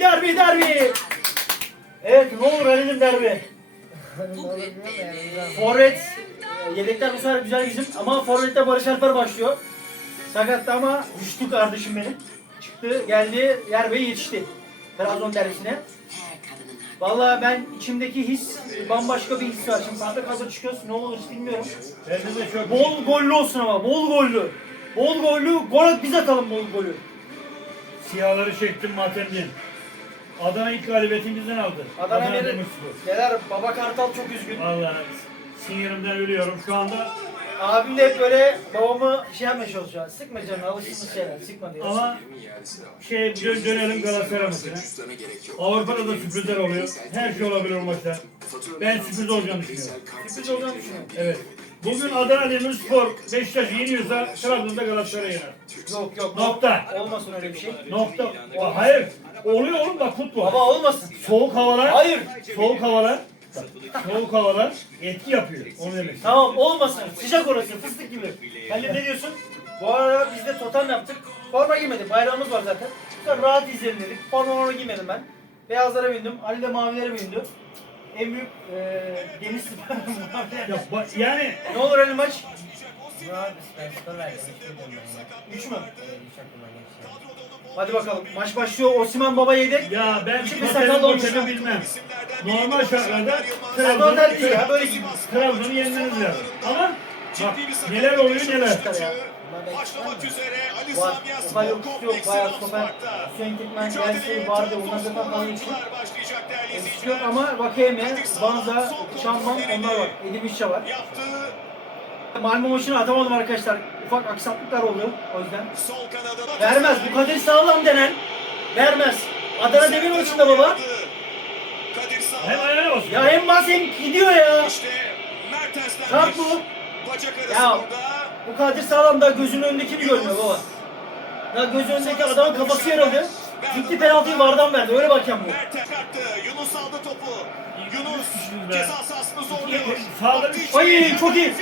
derbi, derbi, derbi. Evet, ne olur verelim derbi. Forvet, yedekler bu sefer güzel bizim ama Forvet'te Barış Alper başlıyor. Sakattı ama düştü kardeşim benim. Çıktı, geldi, yer ve yetişti. Trabzon derbisine. Vallahi ben içimdeki his bambaşka bir his var. Şimdi farklı kadro çıkıyoruz. Ne olur hiç bilmiyorum. Bende de çok Bol gollü olsun ama. Bol gollü. Bol gollü. Gol at biz atalım bol golü. siyahları çektim matemden. Adana ilk galibiyetimizden aldı. Adana. Demirspor. Neler Baba Kartal çok üzgün. Vallahi sinirimden ölüyorum. Şu anda Abim de hep böyle babamı şey yapmaya çalışıyor. Sıkma canını alıştığımız şeyler. Sıkma diyor. ama şey dö- dönelim Galatasaray maçına. Avrupa'da da sürprizler oluyor. Her şey olabilir o maçta. Ben sürpriz olacağını düşünüyorum. Sürpriz olacağını düşünüyorum. Evet. Bugün Adana Demirspor Beşiktaş yeniyorsa Trabzon'da Galatasaray yener. Yok yok. Nokta. Olmasın öyle bir şey. Nokta. Aa, Hayır. Oluyor oğlum bak futbol. Baba olmasın. Soğuk havalar. Hayır. Soğuk havalar. Soğuk havalar etki yapıyor. Onu demek. Tamam olmasın. Sıcak orası fıstık gibi. Halil ne diyorsun? Bu arada biz de totem yaptık. Forma giymedim. Bayrağımız var zaten. Sonra rahat izleyelim dedik. Forma forma giymedim ben. Beyazlara bindim. Ali de mavilere bindi. En büyük eee deniz spor maviler. Ya, ba- yani Ne olur Ali maç? 3 mü? Hadi bakalım. Maç başlıyor. Osman Baba yedek. ya ben Şimdi sakal olmuş. totemin bilmem. Normal şartlarda Sakal değil ya. Böyle gibi. Trabzon'u yenmeniz lazım. Ama bak neler oluyor neler. Başlamak üzere Ali Var. Sami Okan yok. Bol Yok. kompleksi Bayağı stoper. Park'ta. Hüseyin Tekmen Mücadeleye vardı. Trabzonspor zaten için. oyuncular başlayacak değerli Yok izleyiciler. ama Vakeme, Banza, Şamman onlar var. Edip İşçe var. Yaptığı Malmö maçını atamadım arkadaşlar. Ufak aksaklıklar oluyor o yüzden. Vermez. Bu Kadir Sağlam denen. Vermez. Adana Demir maçında baba. Kadir Sağlam. Hem ayağına basın. Ya hem bas hem gidiyor ya. İşte Mertens'ten Kalk bu. Bacak Ya. burada. Bu Kadir Sağlam da gözünün önündekini görmüyor baba. Ya gözünün önündeki adamın kafası yarıldı. Gitti penaltıyı vardan verdi. Öyle bakacağım bu. Mertens. Yunus aldı topu. Yunus be. ceza sahasını zorluyor. Sağda. Ay, çok iyi.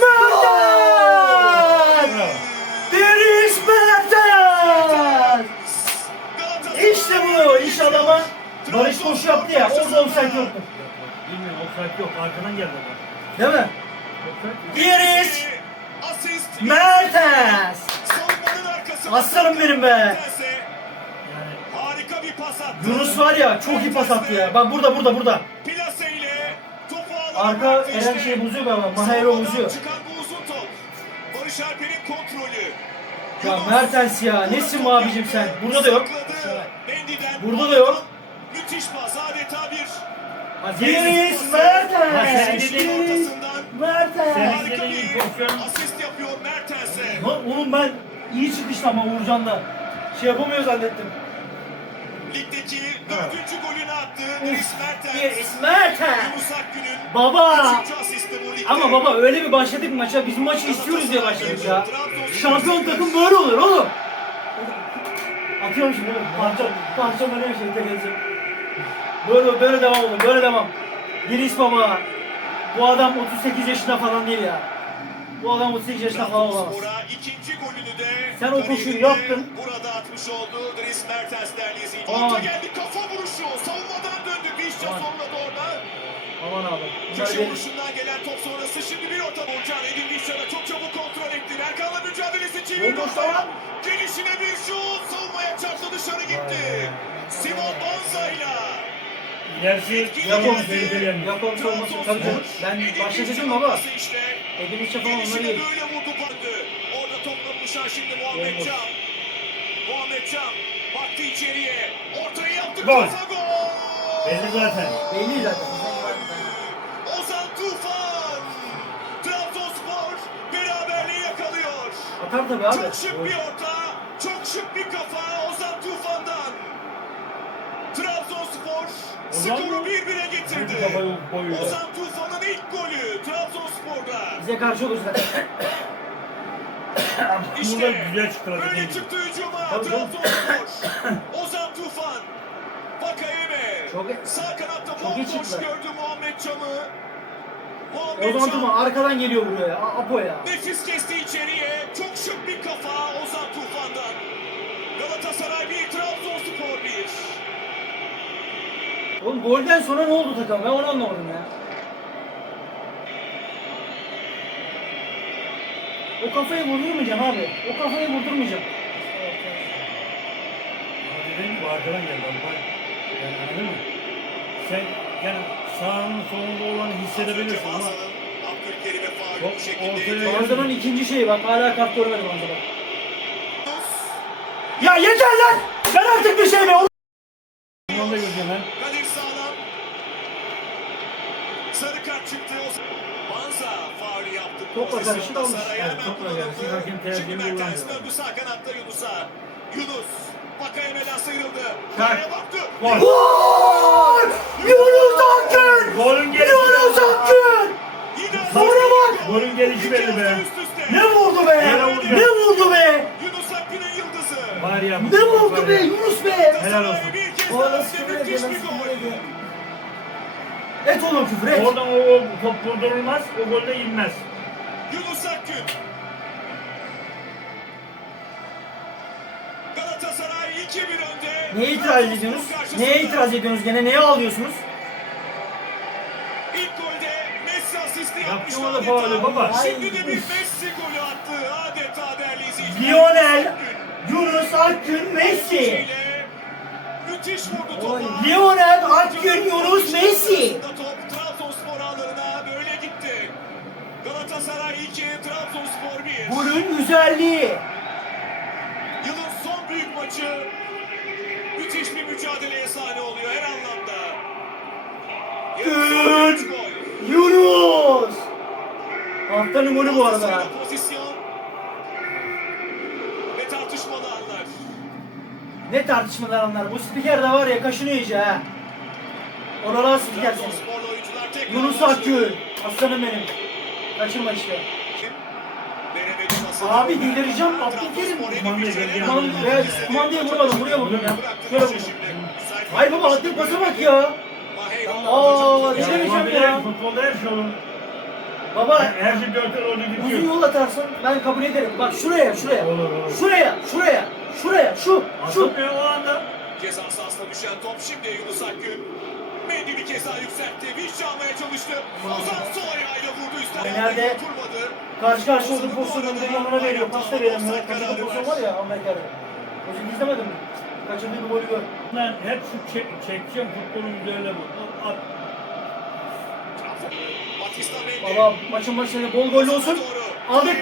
Mertens. Deniz Mertens! İşte bu. İş adama Barış koşu yaptı ya. Orada offside yoktu. Bilmiyorum offside yok. Arkadan geldi adam. Değil mi? Deniz Asist. Mertens! Aslanım benim be. Harika bir pas attı. Yunus var ya çok iyi pas attı ya. Bak burada burada burada. Alan Arka. Eren şey bozuyor galiba. Mahero bozuyor. Çıkan bu uzun top. Barış Alper'in kontrolü. Ya. Mertens ya. Nesin bu abicim sen? Burada da yok. Burada da yok. Müthiş pas adeta bir Deniz Ha, Mertens! Mertens! harika dediğin bir asist yapıyor Mertens'e. Lan oğlum ben iyi çıkıştı ama Uğurcan'da. Şey yapamıyor zannettim. Ligdeki dördüncü golünü attı Deniz Mertens. Deniz Mertens! Yunus Akgün'ün Baba! üçüncü asisti bu ligde. Ama baba öyle bir başladık maça. Biz maçı istiyoruz diye başladık ya. Şampiyon takım böyle olur oğlum. Atıyorum şimdi oğlum. Parça, parça böyle bir şey tekrar. Böyle böyle devam olur. Böyle devam. Deniz baba. Bu adam 38 yaşında falan değil ya. Bu adam 38 yaşında falan olamaz. İkinci golünü de Sen o koşuyu yaptın. Burada atmış oldu Dries Mertens değerli izleyici. Aman. Orta geldi kafa vuruşu. Savunmadan döndü. Vişça Aman. sonradı orada. Aman abi. Bunlar Köşe benim. vuruşundan gelen top sonrası şimdi bir orta Volcan. Edin Vişça'da çok çabuk kontrol etti. Erkan'la mücadelesi çevirdi. Bomboş ortaya. Gelişine bir şut. Savunmaya çarptı dışarı gitti. Simon Banza'yla. ilerisi yani. Yapalım olmasın. Tabii canım. Ben başta dedim baba. Edin falan onları değil. böyle vurdu bandı. Orada toplamışlar şimdi Muhammed. Can. Muhammed Can baktı içeriye. Ortayı yaptı. Gol. Kafa gol. Belli zaten. Belli zaten. Ozan Tufan. Trabzonspor beraberliği yakalıyor. Atar tabii abi. Çok şık bir orta. Çok şık bir kafa skoru mı? 1-1'e Bir getirdi. kafayı koyuyor. Ozan Tufan'ın ilk golü Trabzonspor'da. Bize karşı olur zaten. Burada İşte güzel dediğin böyle çıktı hücuma. Trabzonspor. Ozan Tufan. Vakayeme. Çok- Sağ kanatta bomboş gördü Muhammed Cam'ı. Muhammed O zaman Cam Tuma arkadan geliyor buraya. A- Apo ya. nefis kesti içeriye. Çok şık bir kafa Ozan Tufan'dan. Galatasaray 1, Trabzonspor 1. Oğlum golden sonra ne oldu takım? Ben onu anlamadım ya. O kafayı vurdurmayacağım abi. O kafayı vurdurmayacağım. Ama dediğim gibi arkadan geldi. Alpay. Yani anladın mı? Sen yani sağının solunda olanı hissedebilirsin ama Abdülkerim'e faul Çok bu şekilde. ortaya- Banza'nın ikinci şeyi bak hala kart görmedim Banza'da. Ya yeter lan! Ben artık bir şey mi? Oğlum- onu da göreceğim ben. Kadir Sağlam. Sarı kart çıktı. Banza faulü yaptı. Topla karışık olmuş. Evet, topla karışık. Hakem tercihini kullandı. döndü sağ kanatta Yunus'a. Yunus. Vakayeme'den sıyrıldı. Kaleye baktı. Gol. Gol! Yunus Akgün! Golün gelişi Yunus Akgün! Yine Sonra bak! Golün gelişi belli be. Ne vurdu be? Ne vurdu be? Yunus Akgün'ün yıldızı. Var ya. Ne vurdu be Yunus be? Helal olsun. Bir kez O daha nasıl küfür Et oğlum küfür et. Oradan o, o top vurdurulmaz, o golde inmez. Yunus Akgün. Galatasaray 2-1 önde. Neye itiraz ediyorsunuz? Neye itiraz ediyorsunuz gene? Neye ağlıyorsunuz? İlk golde Messi asisti Yaptı yapmıştı ona adeta. faulü baba. Şimdi de bir Messi golü attı adeta değerli izleyiciler. Lionel Yunus Akgün Messi. Müthiş vurdu topa. Lionel Akgün Yunus Messi. Top Trabzonspor ağlarına böyle gitti. Galatasaray 2, Trabzonspor 1. Golün güzelliği. Yılın son büyük maçı müthiş bir mücadeleye sahne oluyor her anlamda. Gün. Yunus. Haftanın golü bu arada. Pozisyon Ne tartışmalar anlar. Bu spiker de var ya kaşınıyor iyice ha. Oralar spiker seni. Yunus. Akgün. Aslanım benim. Kaçırma işte. Abi delireceğim. Abdülkerim. Trabzonspor en Kumandayı büyük verdi. mücadele Kumandayı, yaptı. ya, İstedi. kumandayı vurmadım. Buraya vurdum ya. Şöyle vurdum. Hayır baba attığın pasa bak ya. Maheyro. Aa, Hocam, ne Ya. Futbolda her şey olur. Baba Her şey dört yıl oldu uzun gidiyor. yol atarsın ben kabul ederim. Bak şuraya şuraya. Olur, olur. Şuraya şuraya şuraya şu şu. Atılmıyor o anda. Ceza sahasına düşen top şimdi Yunus Akgün. Mendy bir kez daha yükseltti. Viş almaya çalıştı. Ozan sol ayağıyla vurdu üstten. Ayağını Oturmadı. Karşı karşıya olduğu pozisyonda bir yanına veriyor. Pas da veriyor. Böyle kaçırdığı pozisyon var ya Amerika'da. Hocam izlemedin mi? Kaçırdığı bir golü gör. Lan hep şu çek, çekeceğim futbolun üzerine bu. At. Baba maçın başında bol gollü olsun. Aldık.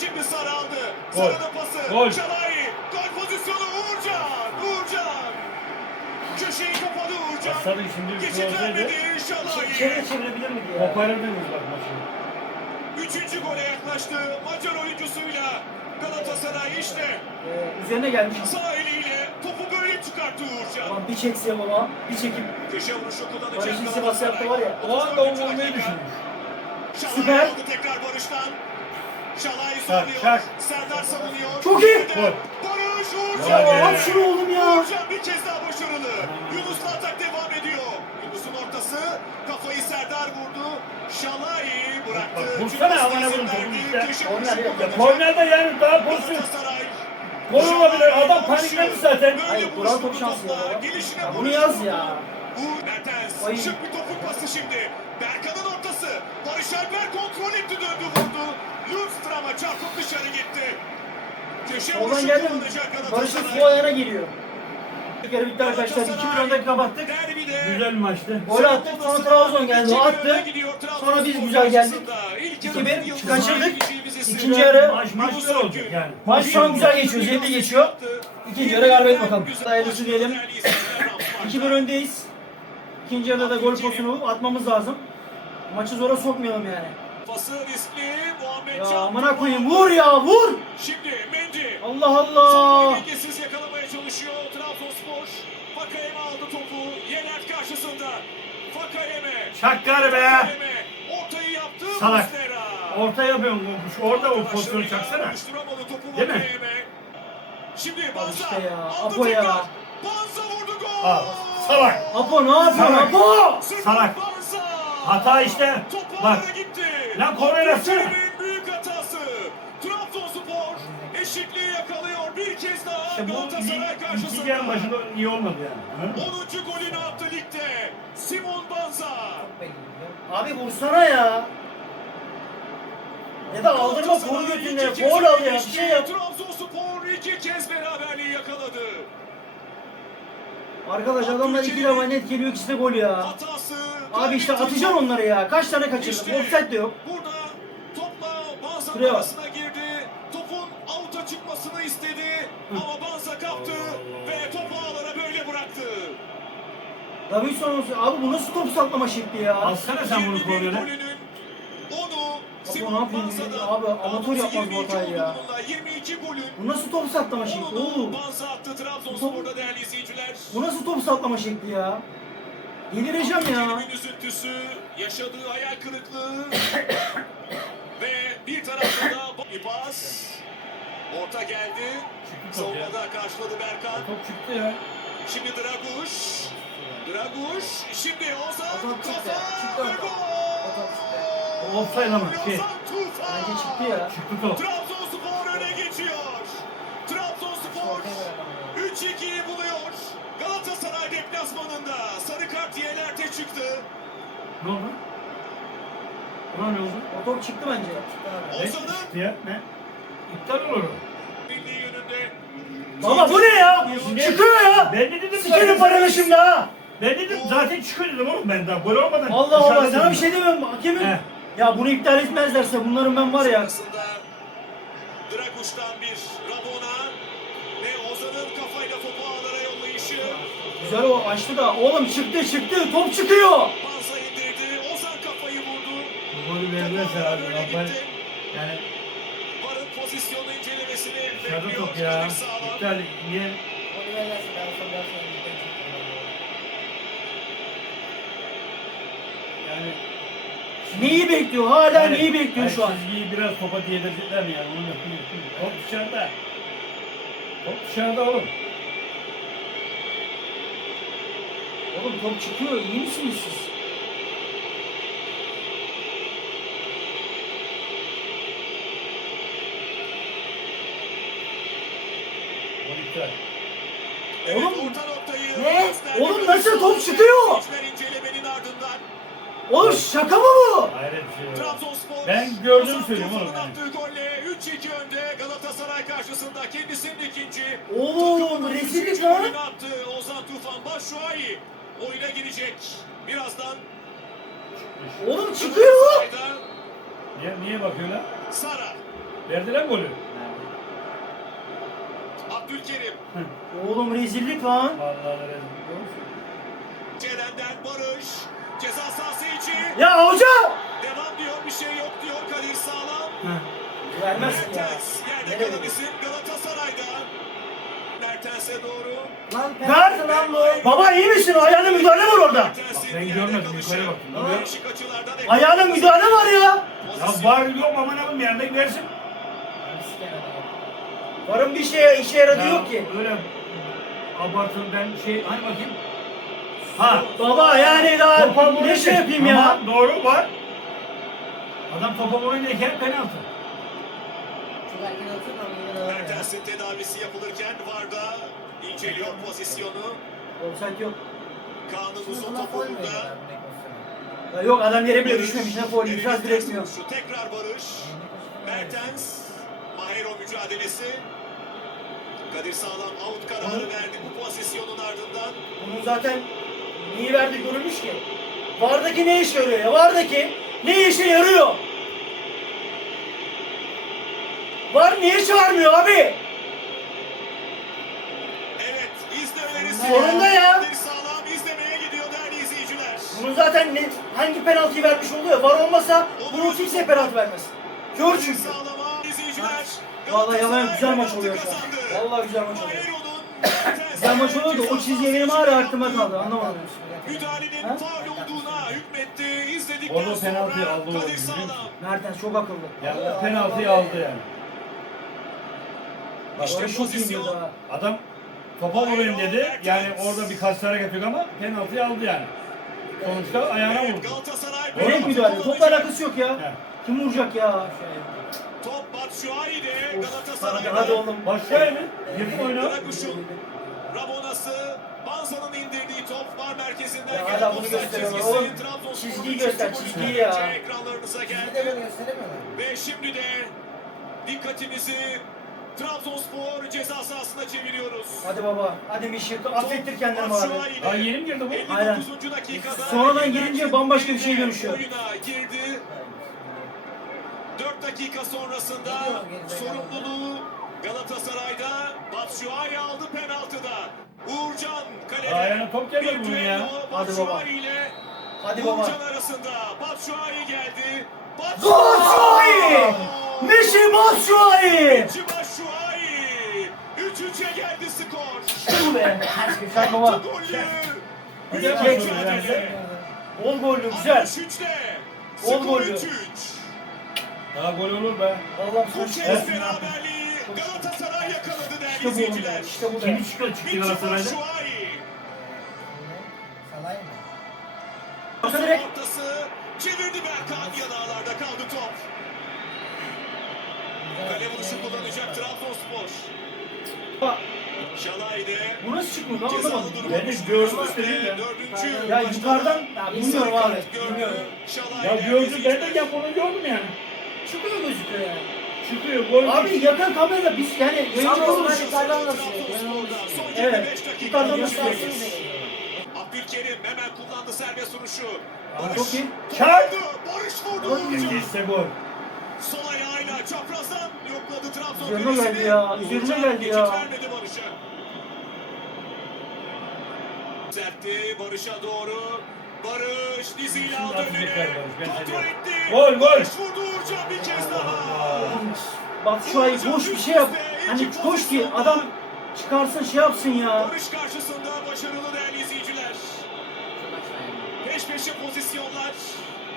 Şimdi Sara aldı. Sara'nın pası. Gol. Şalai. Gol pozisyonu Uğurcan. Uğurcan. Köşeyi kapadı Uğurcan. Aslanın şimdi bir Geçit vermedi Şalai. Çevre çevirebilir miydi ya? koparırdınız bak maçı. Üçüncü gole yaklaştı. Macar oyuncusuyla Galatasaray işte Ee, üzerine gelmiş. sağ eliyle topu böyle çıkarttı Uğurcan. Ulan bir çekse baba. Bir çekip. Köşe vuruşu kullanacak Barış İstifası yaptı var ya. O anda o vurmayı düşünmüş. Süper. aldı tekrar Barış'tan. Şalay savunuyor. Serdar savunuyor. Çok iyi. Gol. Barış Ya Uğurcan. Hadi. at şunu oğlum ya. Uğurcan bir kez daha başarılı. Yunus'la atak devam ediyor. Yunus'un ortası. Kafayı Serdar vurdu. Şalay bıraktı. Bak, vursana Yunus havana izin vurun topu verdi. işte. Köşe Korner vuruşu yok. kullanacak. Kornerde yani daha pozisyon. Galatasaray. Gol olabilir. Adam paniklemiş zaten. Hayır, Duran top vurdu şansı topla. ya. Gelişine Ya bunu yaz ya. Uğur Mertens. Ay. Şık bir topuk pası şimdi. Berkan'ın ortası. Barış Alper kontrol etti döndü vurdu. Lundström'e çarpıp dışarı gitti. Köşe Oradan vuruşu geldim. kullanacak Barış'ın Galatasaray. sol ayağına geliyor. Bir kere bitti arkadaşlar. 2-1 önde kapattık. Derbide. Güzel maçtı. Gol attık sonra Trabzon geldi. O attı. Sonra biz güzel geldik. 2-1 kaçırdık. İkinci yarı Maç maç güzel olacak yani. Maç şu an güzel geçiyor. Zevkli geçiyor. İkinci yarı galibiyet bakalım. Hayırlısı diyelim. 2-1 öndeyiz. İkinci yarıda da gol pozisyonu bulup atmamız lazım. Maçı zora sokmayalım yani. Pası riskli. Muhammed Ya Can. amına koyayım vur ya vur. Şimdi Mendy. Allah Allah. dengesiz yakalamaya çalışıyor Trabzonspor. Fakayeme aldı topu. Yener karşısında. Fakayeme. Çakkar be. Fakayeme. Ortayı yaptı. Salak. Muslera. Orta yapıyorsun. Şu Orada o pozisyonu çaksana. Oluşturamadı topu Değil mi? Şimdi Banza. işte ya, aldı Apo ya. tekrar. Banza vurdu gol. Al. Salak. Apo ne yapıyorsun Salak. Apo? Salak. Banza. Hata işte. Topu Bak. gitti. Lan korner atsana. Abdülkerim'in büyük hatası. Trabzonspor eşitliği yakalıyor. Bir kez daha İşte bu Galatasaray karşısında. yarı başında iyi olmadı yani. Mı? 10. golünü attı ligde. Simon Banza. Abi vursana ya. Ya da aldırma koru iki kez Foul al ya. Bir şey yap. Trabzonspor iki kez beraberliği yakaladı. Arkadaş adamlar iki defa net geliyor ikisi de gol ya. Hatası. Abi işte atacaksın onları ya. Kaç tane kaçırdın? İşte Offside de yok. Burada topla Banza'nın arasına girdi. Topun avuta çıkmasını istedi. Ama Banza kaptı ve topu ağlara böyle bıraktı. Davinson olsun. Abi bu nasıl top saklama şekli ya? Alsana sen bunu 21 koruyorsun. golünün onu ne Simon ya? Abi amatör yapmaz bu 22 hatayı ya. oldu bununla. 22 golün Bu nasıl top saklama şekli? Oğlum. Banza attı Trabzonspor'da değerli izleyiciler. Bu nasıl top saklama şekli ya? Delireceğim ya. üzüntüsü, yaşadığı hayal kırıklığı ve bir tarafta da bir pas. Orta geldi. Savunmada karşıladı Berkan. Top çıktı ya. Şimdi Draguş. Draguş. Şimdi Ozan. Çıktı. Kafa Çıktı gol. Offside ama şey. Ozan Tufan. Bence çıktı ya. Çıktı top. Trabzonspor öne geçiyor. Trabzonspor 3-2 deplasmanında sarı kart Yeler'te çıktı. Ne oldu? Ona ne oldu? O top çıktı bence. Ne Ozan'ın ya? Ne? İptal olur o. milli yönünde Baba bu ne ya? Çıkıyor ya. Ben de dedim Sikerim paranı şimdi ha. Ben de dedim zaten çıkıyor dedim oğlum ben daha gol olmadan. Allah Allah sana dedim. bir şey demiyorum hakemin. He. Ya bunu iptal etmezlerse bunların ben var ya. Draguş'tan bir Rabona ve Ozan'ın kafayla topu ağlara yollayışı. Güzel o açtı da. Oğlum çıktı çıktı top çıkıyor. Banza indirdi. Ozan kafayı vurdu. Bu golü ağlara abi. gitti. yani Varın pozisyonu incelemesini dışarıda bekliyor. top ya. Kadir Sağlam. İptal niye? Ben son ligden çıktım. Yani Neyi bekliyor? Hala Yani- neyi bekliyor yani şu an? Çizgiyi biraz topa değdirecekler mi yani? Onu yapayım. Top dışarıda. Top dışarıda oğlum. Oğlum top çıkıyor. İyi misiniz siz? Evet, Oğlum, orta noktayı ne? Oğlum nasıl top çıkıyor? İzleyiciler incelemenin ardından Oğlum şaka mı bu? Hayret şey. Trabzonspor Ben gördüğümü Ozan söylüyorum oğlum attığı golle 3-2 önde Galatasaray karşısında kendisinin ikinci. Oğlum rezillik lan. attı Ozan Tufan Başşuayi oyuna girecek. Birazdan Oğlum çıkıyor. Galatasaray'da Niye, niye bakıyorlar? Sara, Verdiler mi golü? Abdülkerim, Oğlum rezillik lan. Vallahi rezil. Ceren'den Barış, ceza sahası içi. Ya hoca. Devam diyor bir şey yok diyor Kadir Sağlam. Vermezsin ya. Mertens yerde kalan isim. Mertens'e doğru. Lan Ver. penaltı lan bu. Baba iyi misin? Ayağına müdahale var orada. Ben görmedim, yukarı baktım. Değişik açılardan Ayağına müdahale var ya. Ya var yok aman abim yerde versin. Varın bir şeye işe yaradığı yok ki. Öyle abartılı ben şey hani bakayım. Ha. Baba yani daha Topa ne vurunca- şey yapayım ya? Tamam, doğru var. Adam topa vurunca penaltı. Çok erken atıyor ama yine de var ya. Mertens'in tedavisi yapılırken Varda inceliyor pozisyonu. Offside yok. Kaan'ın uzun buna topu koymuyor burada. ya bu ne pozisyonu. Ya yok adam yere bile düşmemiş. Ne foul itiraz etmiyor. vuruşu. Tekrar Barış. Mertens. Mahero mücadelesi. Kadir Sağlam out kararı verdi bu pozisyonun ardından. Bunun zaten neyi verdi görülmüş ki. Vardaki ne işe yarıyor ya? Vardaki ne işe yarıyor? Var niye çağırmıyor abi? Evet izlemeleri Sonunda ya. Sağlam izlemeye gidiyor değerli izleyiciler. Bunun zaten ne, hangi penaltıyı vermiş oluyor? Var olmasa bunun kimseye penaltı vermez. Gör çünkü. Sağlam'a izleyiciler. Vallahi yalan güzel maç penaltı oluyor şu an. Vallahi güzel maç oluyor. Güzel maç oluyor da o çizgiye benim hala aklıma kaldı. Anlamadım. Müdahalenin Ha? faul olduğuna hükmetti. İzledikten penaltıyı sonra aldı Kadir? Sağlam. Mertens çok akıllı. Ya penaltıyı aldı yani. İyi pozisyon. diyordu. Adam topa vurayım dedi. Yani orada bir kas hareket yok ama penaltıyı aldı yani. Sonuçta ayağına Evet, vurdu. Direkt müdahale. Topla alakası yok ya. He. Kim vuracak ya? Top Batshuayi Batshuayi de Hadi, Galatasaray'da. hadi oğlum. Başlayalım. Yakın oyna. Draguş'un Rabonası Banza'nın indirdiği top var merkezinden Ya gelen bunu çizgisi. Oğlum, çizgiyi göster, çizgiyi ya. Ekranlarınıza Bir de geldi. böyle gösteremiyorlar. Ve şimdi de dikkatimizi Trabzonspor ceza sahasına çeviriyoruz. Hadi baba. Hadi Mişi. Affettir kendini abi. Batshuayi'de Ay yeni mi girdi bu? 59. dakikada Sonradan girince bambaşka bir şey dönüşüyor. Oyuna girdi. 4 dakika sonrasında sorumluluğu Galatasaray'da Batshuayi aldı penaltıda. Uğurcan kalede. Ayağına top gelmedi Bir bunun ya. Hadi baba. Batshuayi ile Hadi baba. Uğurcan arasında. Batshuayi geldi. Batshuayi! Mişi Batshuayi! Mişi Batshuayi! 3-3'e geldi skor. İşte bu be. Sen baba. Güzel mücadele. Gollü güzel. 63'te. Bol Skor gollü. 3-3. Daha gol olur be. Allah'ım kez şükür. beraberliği Galatasaray yakaladı değerli İşte bu oğlum izleyiciler. İşte bu be. Kimi çıktı Galatasaray'da? Salay mı? Ortası çevirdi Berkan yanağlarda kaldı top. Kale vuruşu kullanacak Trabzonspor. Şalay'de bu nasıl çıkmıyor cezalı anlamadım. Ben Üst üste dedim ya. Dördüncü Ya yukarıdan ya bilmiyorum abi. Bilmiyorum. Ya gördüm ben de izleyiciler. ya bunu gördüm yani. Çıkıyor gözüküyor yani. Çıkıyor gol. Abi yakın kamerada biz yani yayıncı olmuş. yukarıdan nasıl? Evet, 25 dakika yukarıdan nasıl yapıyor? Abdülkerim hemen kullandı serbest vuruşu. Barış çok iyi. Vurdu. Barış vurdu. Geçse gol. Sol ayağıyla çaprazdan yokladı Trabzon Üzerine geldi ya, üzerine geldi ya. vermedi Barış'a. Sertti Barış'a doğru. Barış diziyle aldı atacaklar önüne. Barış, ben Kontrol seviyorum. etti. Gol, gol. Barış vurdu Uğurcan bir kez daha. Bak şu ay koş bir şey yap. Hani koş ki adam çıkarsın şey yapsın ya. Barış karşısında başarılı değerli izleyiciler. Peş peşe pozisyonlar.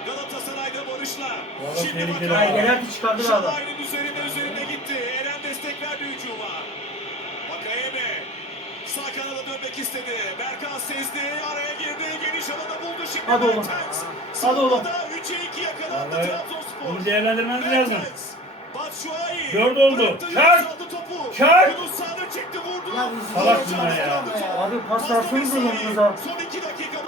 Galatasaray'da Barış'la. Şimdi. Ay genelde çıkardılar adam. Şalay'ın üzerine üzerine gitti. Eren destek verdi hücuma. Vakayeme. Sağ kanada dönmek istedi. Berkan sezdi. Araya girdi. Geniş alana buldu şimdi. Hadi oğlum. Hadi oğlum. Savunmada 3'e 2 yakalandı Vallahi Trabzonspor. Bunu değerlendirmeniz lazım. Batshuayi. Dört oldu. Bıraktı, Çak. Yunus sağda çıktı vurdu. Salak bunlar ya. Abi pas verseniz de yanınıza. Son 2 dakika.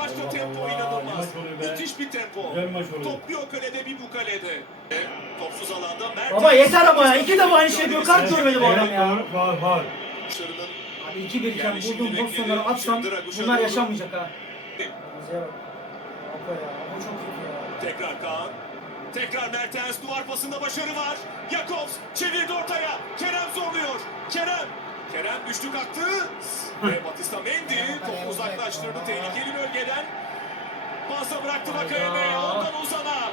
Maçta tempo inanılmaz. Müthiş bir tempo. Güzel maç oluyor. Top bir o kalede bir bu kalede. E, Topsuz alanda Mertens. Baba yeter ama ya. İki defa aynı şey diyor. Kart görmedi bu adam ya. faul. Başarının Abi 2-1 iken bulduğum pozisyonları atsam bunlar yaşanmayacak ha. Tekrar Kaan. Tekrar Mertens duvar pasında başarı var. Jakobs çevirdi ortaya. Kerem zorluyor. Kerem. Kerem düştü kalktı. Ve Batista Mendy topu uzaklaştırdı tehlikeli bölgeden. Pasa bıraktı Vakayeme. Ondan Ozan'a.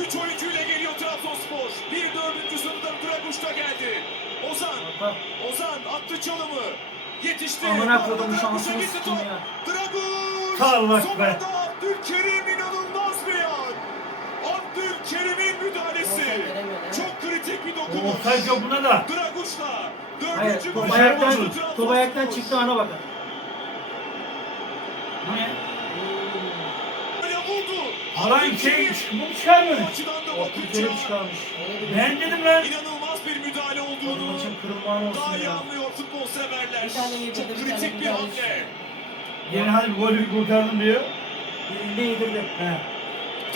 Üç oyuncuyla geliyor Trabzonspor. Bir dördüncüsü de Draguş'ta geldi. Ozan. Ozan attı çalımı. Yetişti. Amına Draguş'a şansını top. ya. Draguş. Son be. Abdülkerim inanılmaz bir an. Abdülkerim'in müdahalesi. Çok kritik bir dokunuş. Yok buna da. Draguş'la. Hayır, top golü ayaktan, top ayaktan çıktı ana bakın. Bu ne? Alan şey bu çıkarmıyor. bakınca çıkarmış. Ben dedim lan. inanılmaz bir müdahale olduğunu Maçın kırılmanı daha olsun iyi ya. anlıyor futbol severler. Bir tane yedirdi, Çok kritik bir hamle. Yeni hadi bir golü kurtardım diyor. Birinde yedirdi. He.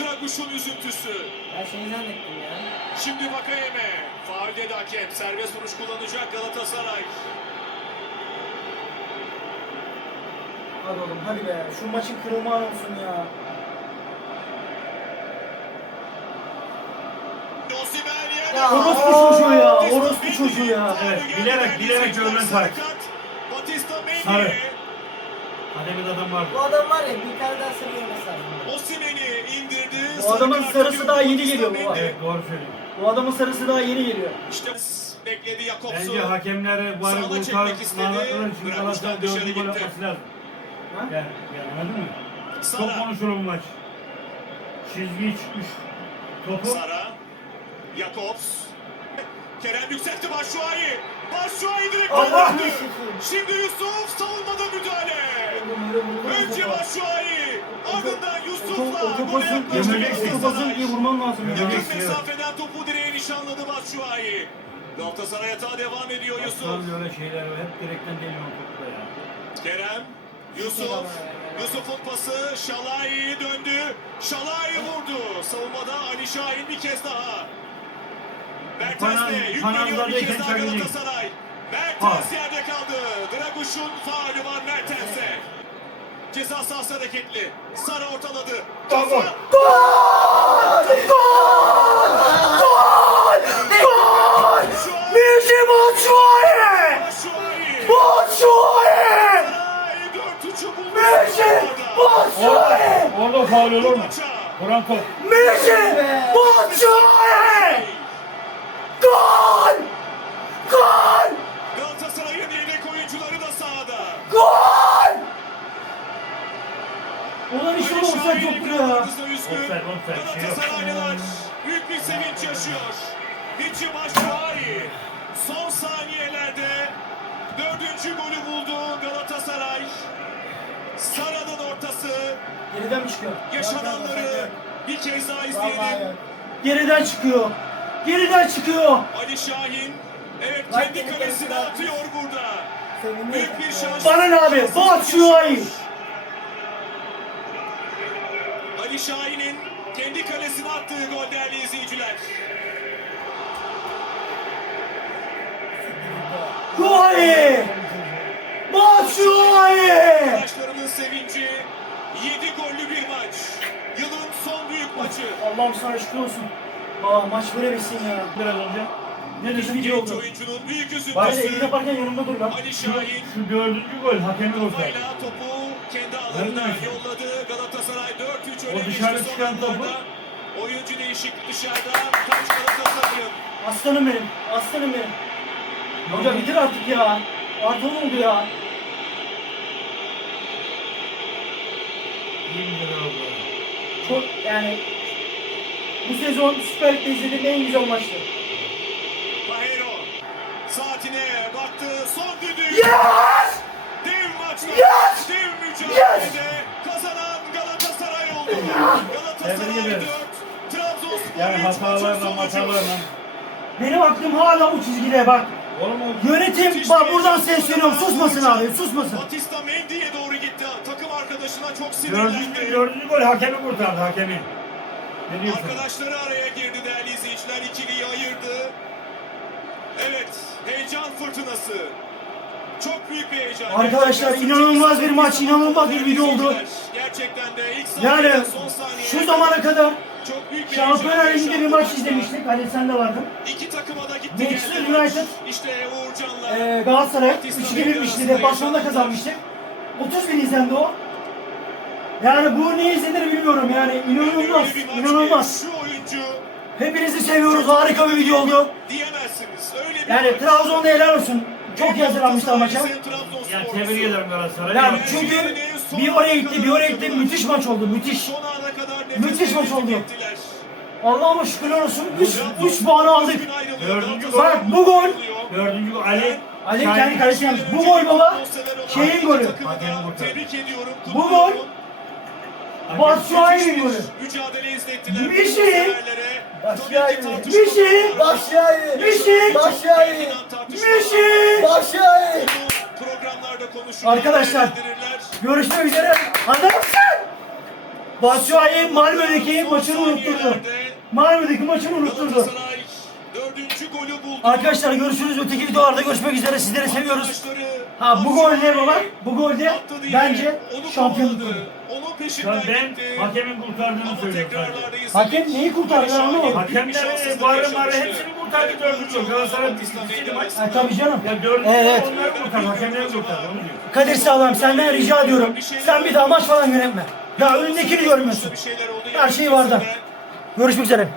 Draguş'un üzüntüsü. Ben şey zannettim ya. Şimdi Vakayeme. Faul dedi hakem. Serbest vuruş kullanacak Galatasaray. Hadi oğlum hadi be. Şu maçın kırılmanı olsun ya. Ya, Orospu çocuğu ya. Orospu çocuğu ya. Evet, bilerek- bilerek görünen sarı. Batista Sarı. Kademede adam vardı. Bu adam var ya bir tane daha sarı görmesi lazım. Osimhen'i indirdi. Bu adamın sarısı daha yeni geliyor Mendy. baba. Evet doğru söylüyor. Bu adamın sarısı daha yeni geliyor. İşte bekledi Jakobs'u. Bence hakemlere bari Sağına kurtar çekmek istedi. manatlar için Bırakmışlar Galatasaray dışarı dördüncü gol gitti. yapması lazım. Ha? Yani, yani anladın mı? Çok Sara. konuşulur bu maç. Çizgiyi çıkmış. Topu Sara. Jakobs. Kerem yükseltti Başşuay'ı. Başşuay'ı direkt Allah gönderdi. Şimdi Yusuf savunmada müdahale. Önce Başşuay'ı. Ardından Yusuf'la gole yaklaştı topu basın diye vurman lazım. Yakın mesafeden topu direğe nişanladı Batshuayi. Galatasaray hata devam ediyor Yusuf. Aslan böyle şeyler. Hep direkten deniyor topla ya. Kerem, Yusuf, Yusuf'un pası Şalai döndü. Şalai vurdu. Savunmada Ali Şahin bir kez daha. Mertens de Panan- yükleniyor bir kez daha. Galatasaray. Mertens yerde kaldı. Draguş'un faulü var Mertens'e. Ceza sahası hareketli. Sara ortaladı. Gol, gol. Gol! Messi Batshuayi! Batshuayi. Batshuayi! Saray 4-3'ü buldu. Messi Batshuayi! Orada faul olur mu? Vuran top. Messi Batshuayi! Gol! Gol! Galatasaray'ın yedek oyuncuları da sahada. Gol! Ulan işte olsa çok ya. Offside, offside, şey yok. Galatasaraylılar büyük bir sevinç yaşıyor. Vichy Batshuayi son saniyelerde dördüncü golü buldu Galatasaray. Sara'nın ortası Geriden mi çıkıyor? yaşananları bir kez daha izleyelim. Geriden çıkıyor. Geriden çıkıyor. Ali Şahin evet kendi kalesine atıyor burada. Büyük bir şans. Bana ne abi? Batshuayi! Ali Şahin'in kendi kalesine attığı gol değerli izleyiciler. Batshuayi! Batshuayi! Arkadaşlarının sevinci 7 gollü bir maç. Yılın son büyük maçı. Allah'ım sana şükür olsun. Aa maç böyle bitsin ya. Biraz önce. Ne iyi Genç oldu. oyuncunun büyük Bari üzüntüsü. iyi yaparken yanımda dur lan. Ali Şahin Şu dördüncü gol hakemi kurtardı. kafayla topu kendi alanına yolladı. Galatasaray 4-3 öne O dışarı çıkan topu. Oyuncu değişiklik dışarıda. Taç Galatasaray'ın. Aslanım benim. Aslanım benim. Hoca bitir artık ya. Artı on oldu ya. Çok yani bu sezon Süper Lig'de izlediğim en güzel maçtı. Bahero saatine baktı. Son düdüğü. Yes! Dev maçta. Yes! Dev mücadelede kazanan oldu. Galatasaray Tebrik ederiz. 4. Trabzonspor Yani 3 maçın hatalarla hatalarla. Benim aklım hala o çizgide bak. Oğlum Yönetim bak buradan sesleniyorum susmasın abi susmasın. Batista Mendy'ye doğru gitti. Takım arkadaşına çok sinirlendi. dördüncü gol hakemi kurtardı hakemi. Ne diyorsun? Arkadaşları araya girdi değerli izleyiciler. İkiliyi ayırdı. Evet, heyecan fırtınası. Çok büyük bir heyecan. Arkadaşlar, inanılmaz bir maç, inanılmaz bir video oldu. Gerçekten de ilk saniyeden Yani son saniyeye şu zamana kadar çok büyük bir Şampiyonlar heyecan Ligi'nde bir yaşandı maç izlemiştik. Hani sen de vardın. İki takıma da gitti Manchester geldi. United, İşte Uğurcan'la. Ee, Galatasaray 3-2 bilmişti. Deplasmanda kazanmıştık. 30 bin izlendi o. Yani bu ne izlenir bilmiyorum yani inanılmaz, Öyle bir maç inanılmaz. Şu oyuncu Hepinizi seviyoruz, harika bir video oldu. diyemezsiniz. Öyle bir Yani maç. Trabzon'da helal olsun. Çok hazırlanmışlar maça. Ya tebrik ederim Galatasaray. Yani çünkü bir oraya gitti, bir oraya gitti. Müthiş maç oldu, müthiş. Müthiş maç oldu. Allah'ıma şükürler olsun. 3 3 puanı aldık. Dördüncü Galatasaray Bak, bu gol. Dördüncü gol Ali. Ali kendi kalesine yapmış. Bu gol baba. Şeyin golü. Bu gol. Batshuayi'nin golü. Mücadele izlettiler. Bir. Severlere. Batshuayi. Bir şey. Başlayın. Bu Programlarda konuşurlar. Arkadaşlar. Görüşmek üzere. Anladın mısın? Batshuayi Malmö'deki maçını unutturdu. Malmö'deki maçını unutturdu. Galatasaray dördüncü golü buldu. Arkadaşlar görüşürüz. Öteki videolarda görüşmek üzere. Sizleri seviyoruz. Ha bu gol ne baba? Bu gol de diye bence şampiyonluk golü. Onun Ya peşinden ben gitti. hakemin kurtardığını söylüyorum. Hakem neyi kurtardı anlamadım. Hakemleri, bayramları hepsini kurtardı dördüncü gol. Galatasaray bitirdi maç. Ha, tabii canım. Ya dördüncü Evet. onları kurtardı. Hakemleri kurtardı. Onu diyor. Kadir Sağlam senden rica ediyorum. Sen bir daha maç falan yönetme. Ya önündekini görmüyorsun. Her şey vardı. Görüşmek üzere.